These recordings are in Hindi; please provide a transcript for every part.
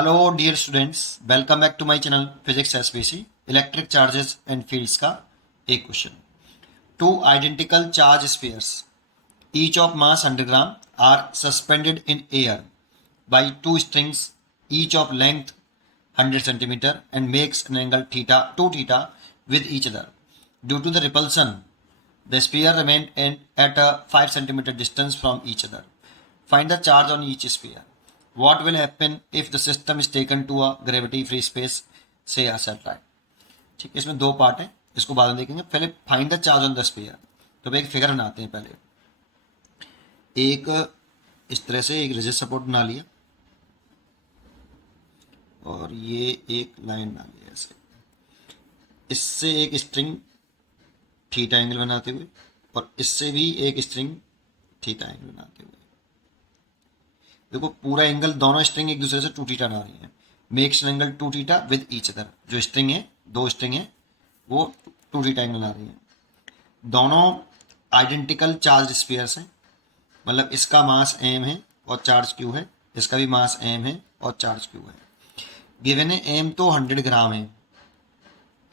Hello dear students, welcome back to my channel physics SPC. Electric charges and fields का एक question. Two identical charge spheres each of mass 100 gram are suspended in air by two strings each of length 100 centimeter and makes an angle theta 2 theta with each other. Due to the repulsion, the sphere remained at a 5 centimeter distance from each other. Find the charge on each sphere. What will happen if the system is taken to a gravity free space, say a satellite? ठीक है, इसमें दो पार्ट है, इसको बाद में देखेंगे। पहले find the charge on the sphere. तो एक फिगर बनाते हैं। पहले एक इस तरह से एक रिजिड सपोर्ट बना लिया और ये एक लाइन बना लिया ऐसे। इससे एक स्ट्रिंग थीटा एंगल बनाते हुए और इससे भी एक स्ट्रिंग थीटा एंगल बनाते हुए। देखो पूरा एंगल, दोनों स्ट्रिंग एक दूसरे से 2 थीटा बना रही है। Makes an angle 2 theta with each other. जो स्ट्रिंग है, दो स्ट्रिंग है, वो 2 थीटा एंगल बना रही है। दोनों आइडेंटिकल चार्ज स्फीयर्स हैं, मतलब इसका मास m है और चार्ज q है, इसका भी मास m है और चार्ज q है। गिवन है m तो 100 ग्राम है,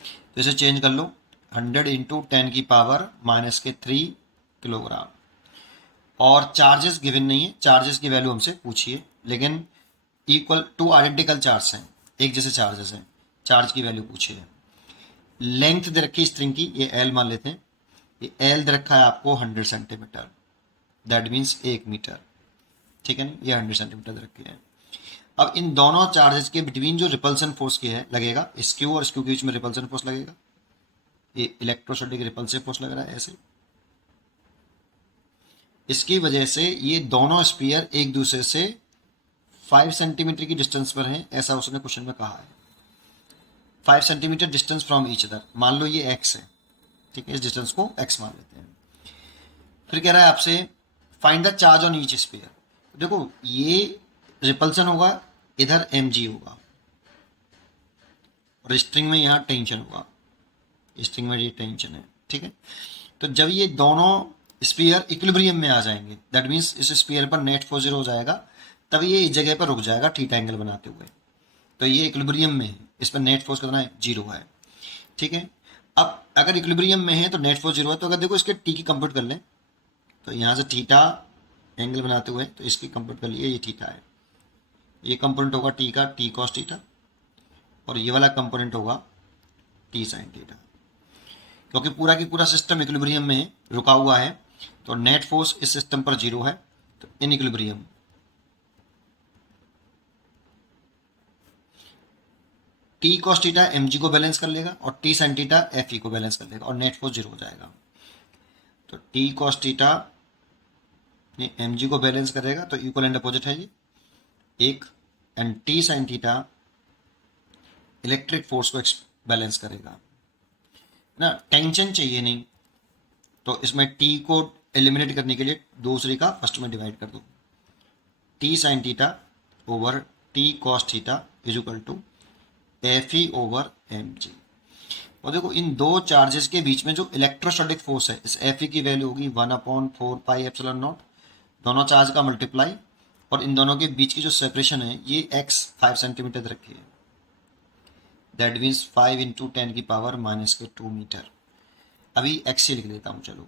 तो इसे चेंज कर लो 100 इंटू 10 की पावर -3 किलोग्राम। और चार्जेस गिवन नहीं है, चार्जेस की वैल्यू हमसे पूछिए, लेकिन इक्वल टू आइडेंटिकल चार्ज हैं, एक जैसे चार्जेस हैं, चार्ज की वैल्यू पूछिए। लेंथ दे रखी स्ट्रिंग की, ये एल मान लेते हैं, ये एल दे रखा है आपको 100 सेंटीमीटर, दैट मीन्स 1 मीटर। ठीक है ना, ये 100 सेंटीमीटर दे रखी है। अब इन दोनों चार्जेस के बिटवीन जो रिपल्सन फोर्स की है लगेगा, इस क्यू और इस क्यू के बीच में रिपल्सन फोर्स लगेगा। ये इलेक्ट्रोस्टैटिक रिपल्सिव फोर्स लग रहा है ऐसे। इसकी वजह से ये दोनों स्फीयर एक दूसरे से 5 सेंटीमीटर की डिस्टेंस पर हैं, ऐसा उसने क्वेश्चन में कहा है। 5 centimetre distance from each other. मान लो ये x है, ठीक है, इस डिस्टेंस को x मान लेते हैं। फिर कह रहा है आपसे find the charge on each sphere. देखो ये रिपल्सन होगा, इधर mg होगा और स्ट्रिंग में यहाँ टेंशन होगा, स्ट्रिंग में ये टेंशन है। ठीक है, तो जब ये दोनों स्फीयर इक्विलिब्रियम में आ जाएंगे, दैट मीन्स इस स्फीयर पर नेट फोर्स 0 हो जाएगा, तब ये इस जगह पर रुक जाएगा थीटा एंगल बनाते हुए। तो ये इक्विलिब्रियम में है, इस पर नेट फोर्स कितना है, 0 है। ठीक है, अब अगर इक्विलिब्रियम में है तो नेट फोर्स 0 है, तो अगर देखो इसके टी की कंप्यूट कर लें, तो यहाँ से थीटा एंगल बनाते हुए, तो इसकी कंप्यूट कर लिए, ये थीटा है, ये कंपोनेंट होगा टी का, टी कॉस थीटा, और ये वाला कंपोनेंट होगा टी साइन थीटा। क्योंकि पूरा की पूरा सिस्टम इक्विलिब्रियम में रुका हुआ है, तो नेट फोर्स इस सिस्टम पर 0 है, तो in equilibrium T cos theta M G को बैलेंस कर लेगा और T sine theta F E को बैलेंस कर लेगा और नेट फोर्स 0 हो जाएगा। तो टी कॉस थीटा ने एम जी को बैलेंस करेगा, तो इक्वल एंड अपोजिट है ये एक, and T sine theta electric force को बैलेंस करेगा ना। टेंशन चाहिए नहीं, तो इसमें टी को एलिमिनेट करने के लिए दूसरे का फर्स्ट में डिवाइड कर दो। T sine theta over T cos theta is equal to F E over M G. और देखो इन दो चार्जेस के बीच में जो इलेक्ट्रोस्टैटिक फोर्स है, इस एफ ई की वैल्यू होगी 1/4 पाई एप्सिलॉन नॉट, दोनों चार्ज का मल्टीप्लाई, और इन दोनों के बीच की जो सेपरेशन है ये x 5 सेंटीमीटर रखी है, दैट मीन्स 5 इंटू 10 की पावर -2 मीटर। अभी x से लिख देता हूँ, चलो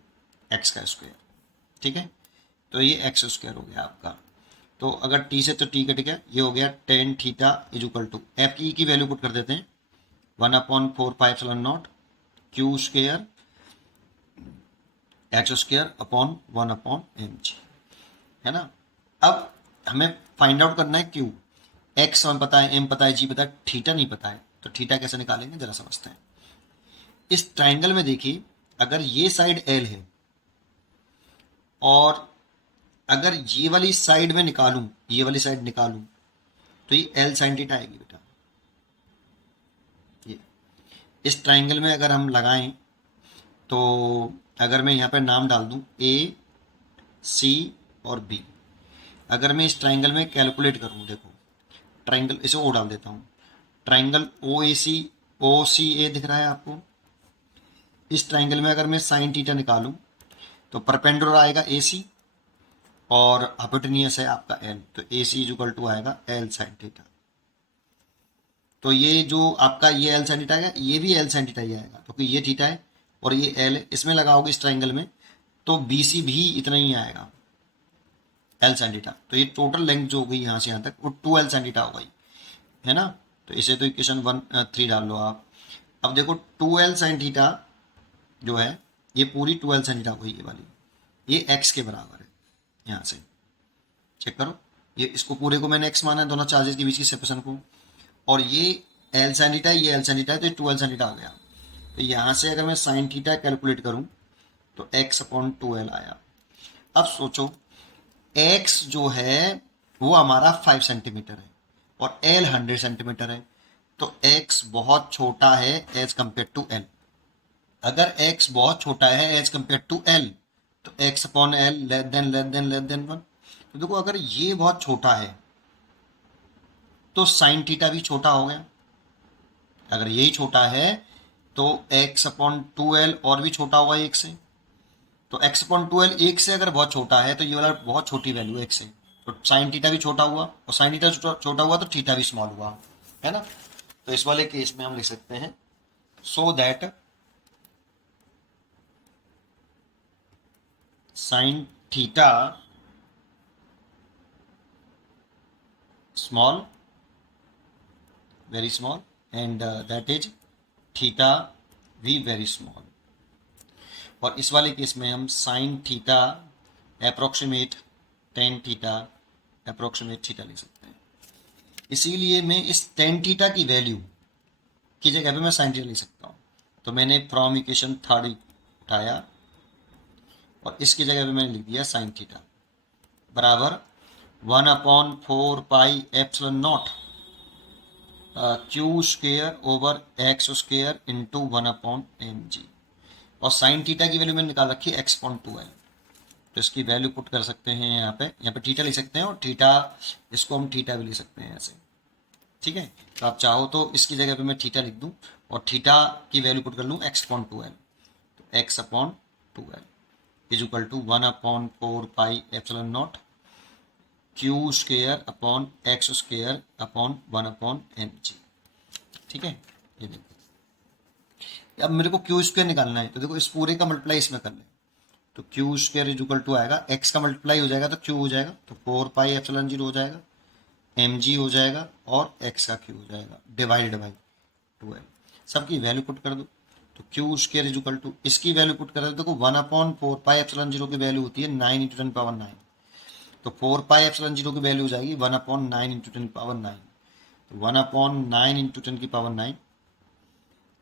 x का स्क्वायर। ठीक है, तो ये x स्क्वायर हो गया आपका। तो अगर t से तो t कट गया, ये हो गया tan theta is equal to F की वैल्यू पुट कर देते हैं 1/4 pi epsilon naught q square x square upon 1/mg, है ना। अब हमें फाइंड आउट करना है q, x हमें पता है, m पता है, g पता है, थीटा नहीं पता है, तो थीटा कैसे निकालेंगे जरा समझते हैं। इस ट्राइंगल में देखिए, अगर ये साइड l है और अगर ये वाली साइड में निकालूं, ये वाली साइड निकालूं, तो ये एल साइन थीटा आएगी बेटा। ये इस ट्राइंगल में अगर हम लगाएं, तो अगर मैं यहाँ पे नाम डाल दूं ए सी और बी, अगर मैं इस ट्राइंगल में कैलकुलेट करूं, देखो ट्राइंगल, इसे ओ डाल देता हूँ, ट्राइंगल ओ सी ए दिख रहा है आपको। इस ट्राइंगल में अगर मैं साइन थीटा निकालूं, तो परपेंडिकुलर आएगा ए सी और हाइपोटेनियस है आपका एल, तो ए सी इज इक्वल टू आएगा एल साइन थीटा। तो ये जो आपका ये एल साइन थीटा है, ये भी एल साइन थीटा ही आएगा, क्योंकि ये थीटा है और ये एल है, इसमें लगाओगे इस ट्राइंगल में तो बी सी भी इतना ही आएगा, एल साइन थीटा। तो ये टोटल लेंथ जो हो गई यहाँ से यहाँ तक वो 2 एल साइन थीटा हो गई, है ना। तो इसे तो इक्वेशन 1 3 डाल लो आप। अब देखो 2 एल साइन थीटा जो है ये पूरी 2 एल साइन थीटा हो गई, ये वाली, ये एक्स के बराबर है। यहाँ से चेक करो, ये इसको पूरे को मैंने एक्स माना है, दोनों चार्जेस के बीच की सेपरेशन को, और ये एल साइन थीटा है, ये एल साइन थीटा है, तो ये 2 एल साइन थीटा आ गया। तो यहाँ से अगर मैं साइन थीटा कैलकुलेट करूँ तो एक्स अपॉन 2 एल आया। अब सोचो एक्स जो है वो हमारा 5 सेंटीमीटर है और एल 100 सेंटीमीटर है, तो एक्स बहुत छोटा है एज कंपेयर टू एल। अगर एक्स बहुत छोटा है एज कंपेयर टू एल तो X upon L less than 1। तो देखो अगर ये बहुत छोटा है तो साइन थीटा भी छोटा हो गया, अगर यही छोटा है तो एक्स अपॉन 2 एल और भी छोटा होगा एक से, तो एक्स अपॉन 2 एल एक से अगर बहुत छोटा है तो ये वाला बहुत छोटी वैल्यू है एक से, तो साइन थीटा भी छोटा हुआ, और साइन थीटा छोटा हुआ तो थीटा भी स्मॉल हुआ, है ना। तो इस वाले केस में हम लिख सकते हैं so that sine theta small, very small, and that is theta भी वेरी स्मॉल। और इस वाले केस में हम sine theta approximate tan theta approximate theta लिख सकते हैं। इसीलिए मैं इस टेन थीटा की वैल्यू की जगह पे मैं साइन थीटा लिख सकता हूँ। तो मैंने फ्रॉम इक्वेशन 3 उठाया और इसकी जगह पे मैंने लिख दिया साइन थीटा बराबर 1/4 pi epsilon naught Q square over x square into 1/mg। और साइन थीटा की वैल्यू मैंने निकाल रखी है एक्स अपॉन 2 एल, तो इसकी वैल्यू पुट कर सकते हैं यहाँ पे थीटा लिख सकते हैं, और थीटा इसको हम थीटा भी लिख सकते हैं ऐसे, ठीक है। तो आप चाहो तो इसकी जगह पे मैं थीटा लिख दूँ और थीटा की वैल्यू पुट कर लूँ एक्स अपॉन 2 एल, तो X upon 2 L is equal to 1/4 pi epsilon naught Q square upon X square upon 1/mg, ठीक है। ये देखो अब मेरे को क्यू स्क्वेयर निकालना है, तो देखो इस पूरे का मल्टीप्लाई इसमें कर ले, तो Q square is equal to आएगा एक्स का मल्टीप्लाई हो जाएगा तो क्यू हो जाएगा, तो 4 पाई एप्सिलॉन 0 हो जाएगा, mg हो जाएगा और x का क्यू हो जाएगा डिवाइडेड बाई 2l। सबकी वैल्यू पुट कर दो, तो Q square is equal to इसकी वैल्यू पुट कर दो, देखो 1/4 पाई एप्सिलॉन 0 की वैल्यू होती है 9 × 10⁻9, तो 4 पाई एप्सिलॉन 0 की वैल्यू हो जाएगी 1/9 × 10⁻9, तो 1/9 × 10⁻9।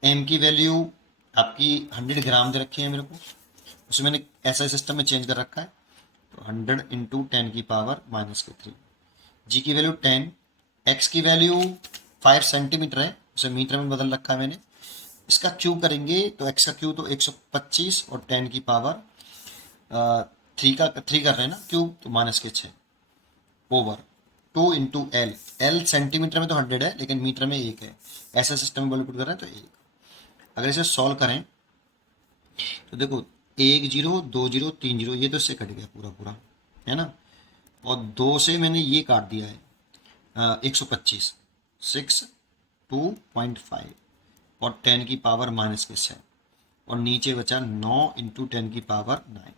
m की वैल्यू आपकी 100 ग्राम दे रखी है मेरे को, उसे मैंने ऐसा सिस्टम में चेंज कर रखा है, तो 100 × 10⁻³ जी की वैल्यू 10, एक्स की वैल्यू 5 सेंटीमीटर है, उसे मीटर में बदल रखा है मैंने। इसका क्यू करेंगे तो एक्स का क्यू तो 125 और 10⁻3 का 3 कर रहे हैं ना क्यूब, तो -6 ओवर 2 × एल, एल सेंटीमीटर में तो 100 है लेकिन मीटर में 1 है, ऐसा सिस्टम में वैल्यू पुट कर रहे हैं तो 1। अगर इसे सॉल्व करें तो देखो 1 0 2 0 3 0 ये तो इससे कट गया पूरा पूरा, है ना, और 2 से मैंने ये काट दिया है 125 62.5 और 10⁻⁻6 और नीचे बचा 9 × 10⁻9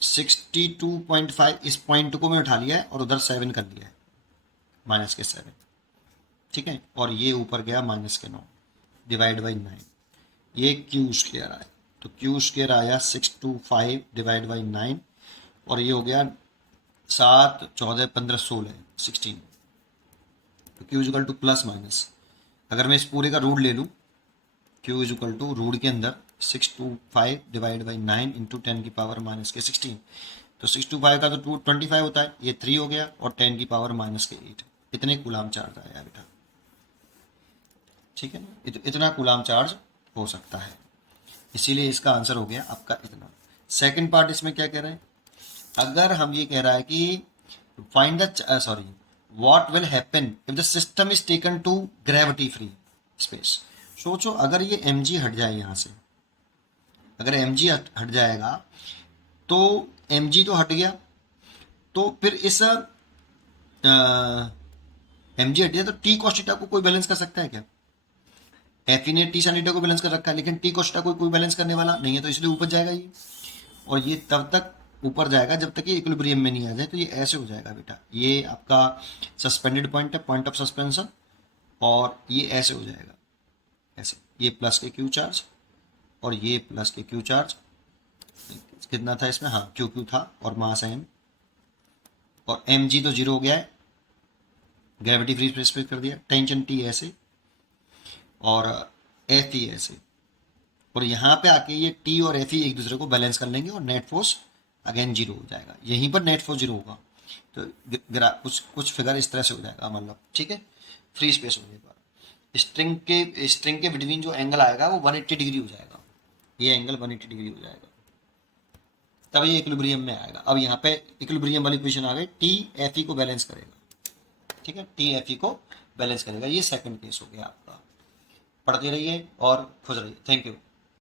62.5। इस पॉइंट को मैं उठा लिया है और उधर 7 कर लिया है -7, ठीक है, और ये ऊपर गया -9 डिवाइड बाई 9, ये क्यू स्क्वेयर आया, तो क्यू स्क्वेयर आया 625 डिवाइड बाई 9 और ये हो गया 7 14 15 16 16, तो Q is equal to plus minus, अगर मैं इस पूरे का रूट ले लूँ Q is equal to root के अंदर 625 डिवाइड बाई 9 × 10⁻⁻16, तो 625 का तो 25 होता है, ये 3 हो गया और 10⁻⁻8, इतने कूलाम चार्ज आया बेटा, ठीक है ना, इतना कूलाम चार्ज हो सकता है, इसीलिए इसका आंसर हो गया आपका इतना। सेकंड पार्ट इसमें क्या कह रहे हैं, अगर हम ये कह रहा है कि find the what will happen if the system is taken to gravity free space. सोचो अगर ये mg हट जाए यहाँ से, अगर mg हट जाएगा तो mg तो हट गया, तो फिर इस एम जी हट गया तो टी कॉस थीटा को कोई बैलेंस कर सकता है क्या? एफ ने टी साइन थीटा को बैलेंस कर रखा है, लेकिन टी कॉस थीटा को कोई बैलेंस करने वाला नहीं है, तो इसलिए ऊपर जाएगा ये, और ये तब तक ऊपर जाएगा जब तक ये इक्विलिब्रियम में नहीं आ जाए। तो ये ऐसे हो जाएगा बेटा, ये आपका सस्पेंडेड पॉइंट है, पॉइंट ऑफ सस्पेंशन, और ये ऐसे हो जाएगा, ऐसे, ये प्लस के क्यू चार्ज और ये प्लस के क्यू चार्ज, कितना था इसमें, हाँ क्यू क्यू था, और मास एम, और एम जी तो जीरो हो गया है, ग्रेविटी फ्री स्पेस कर दिया, टेंशन टी ऐसे और एफ ई ऐसे, और यहाँ पे आके ये टी और एफ ई एक दूसरे को बैलेंस कर लेंगे और नेट फोर्स अगेन जीरो हो जाएगा, यहीं पर नेट फोर्स जीरो होगा। तो कुछ फिगर इस तरह से हो जाएगा, मतलब ठीक है, फ्री स्पेस होने पर स्ट्रिंग के बिटवीन जो एंगल आएगा वो 180 डिग्री हो जाएगा, ये एंगल 180 डिग्री हो जाएगा, तब ये इक्विलिब्रियम में आएगा। अब यहाँ पे इक्विलिब्रियम वाली पोजीशन आ गई, टी एफ ई को बैलेंस करेगा, ठीक है, टी एफ ई को बैलेंस करेगा। ये सेकंड केस हो गया आपका। पढ़ते रहिए और खुश रहिए। Thank you.